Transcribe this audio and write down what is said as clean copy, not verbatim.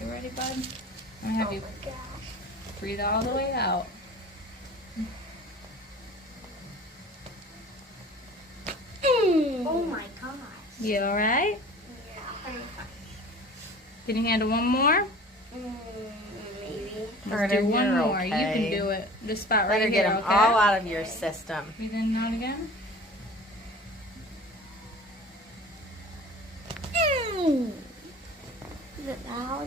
You ready, bud? I'm gonna have you breathe all the way out. Oh my gosh. You alright? Yeah. Can you handle one more? Maybe. Let's do one more. You can do it. This spot right Better here, get them okay? all out of your system. Breathe in and out again. Is it loud?